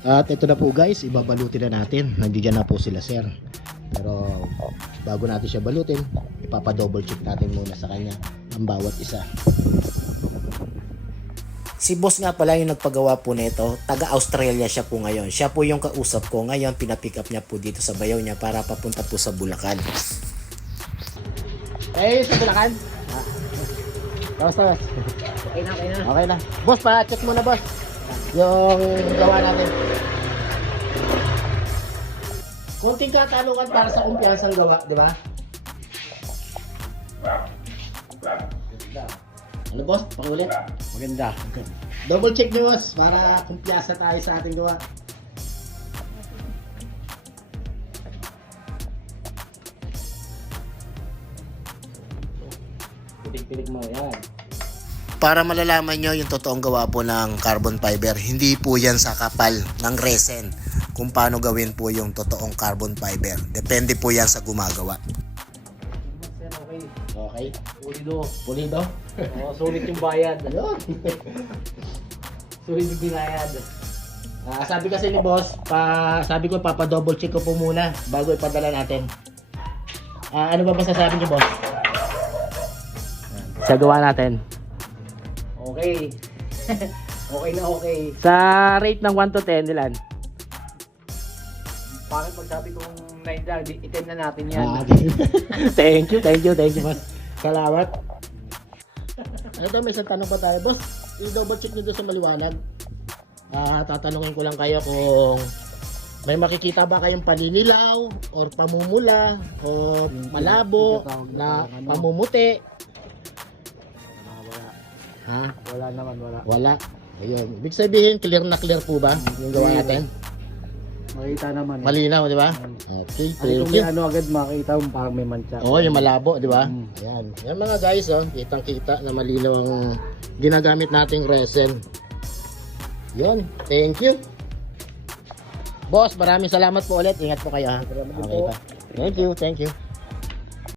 At ito na po guys, ibabalutin na natin. Nandiyan na po sila sir. Pero bago natin siya balutin, ipapa-double check natin muna sa kanya ang bawat isa. Si boss nga pala yung nagpagawa po nito. Taga Australia siya po ngayon. Siya po yung kausap ko ngayon. Pinapick up niya po dito sa bayaw niya para papunta po sa Bulacan. Eh, sa Bulacan? Basta. Okay na, okay na. Okay na. Boss, pa-check muna boss. Yung gawa natin. Konting katanungan para sa kumpiyansang gawa, di ba? Ano boss? Pakulit? Maganda. Double check niyo boss para kumpiyansa tayo sa ating gawa. Pilig-pilig mo yan. Para malalaman nyo yung totoong gawa po ng carbon fiber, hindi po yan sa kapal ng resin kung paano gawin po yung totoong carbon fiber. Depende po yan sa gumagawa. Okay. Okay? Pulido. Pulido? Oo, sulit yung bayad. Ayun. Sulit yung binayad. Sabi kasi ni boss, sabi ko papa-double check ko po muna bago ipadala natin. Ano ba masasabi niyo boss? Sa gawa natin. Okay. Okay na okay. Sa rate ng 1 to 10, ilan? Bakit pag sabi kong 9 lang, item na natin yan. Thank you boss. Salamat. Ano daw, may isang tanong pa tayo boss. I-double check nyo doon sa maliwanag. Tatanungin ko lang kayo kung may makikita ba kayong paninilaw or pamumula o malabo na pamumuti. Ha? Wala naman, wala. Wala. Ayun. Ibig sabihin, clear na clear po ba yung gawa natin? Makita naman. Malinaw, di ba? Okay, thank Kung you. ano agad makita mo, parang may mancha. Oo, yung malabo, di ba? Ayan. Yan mga guys, oh, kitang-kita na malinaw ang ginagamit nating resin. Yun, thank you. Boss, maraming salamat po ulit. Ingat po kayo ha. Salamat din Okay po. pa. Thank you.